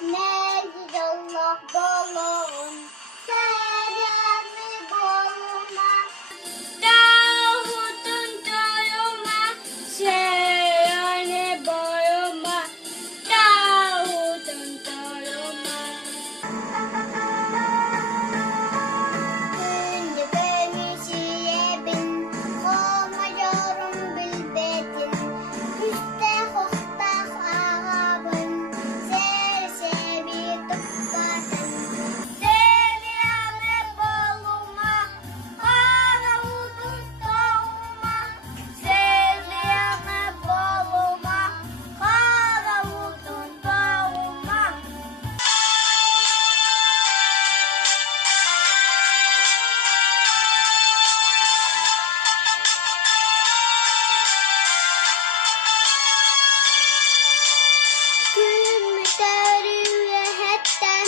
Nezid Allah bolun, seriyani boluna. Davud'un doyuma, seriyani boyuma. Davud'un doyuma. Kunde bölmüşüye bin, olmuyorum bilbetin. Üste hoştak ağabın, sevi tutmasın. Seviyane boluma, Karavudun tohuma. Seviyane boluma, Karavudun tohuma. Kümütörüye hetten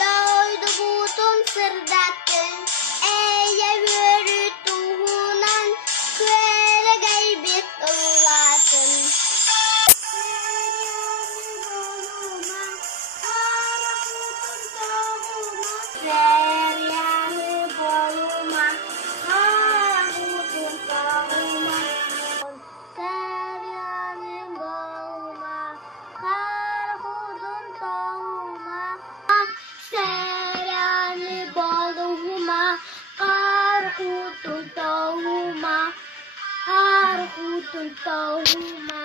doğdu butun sırdattın. Eye vörü tuhunan küere gaybet Allah'ın. Seriyani boluma, Karavudun tohuma. Seriyani boluma, Karavudun tohuma. Seriyani boluma, Karavudun tohuma. Karavudun tohuma.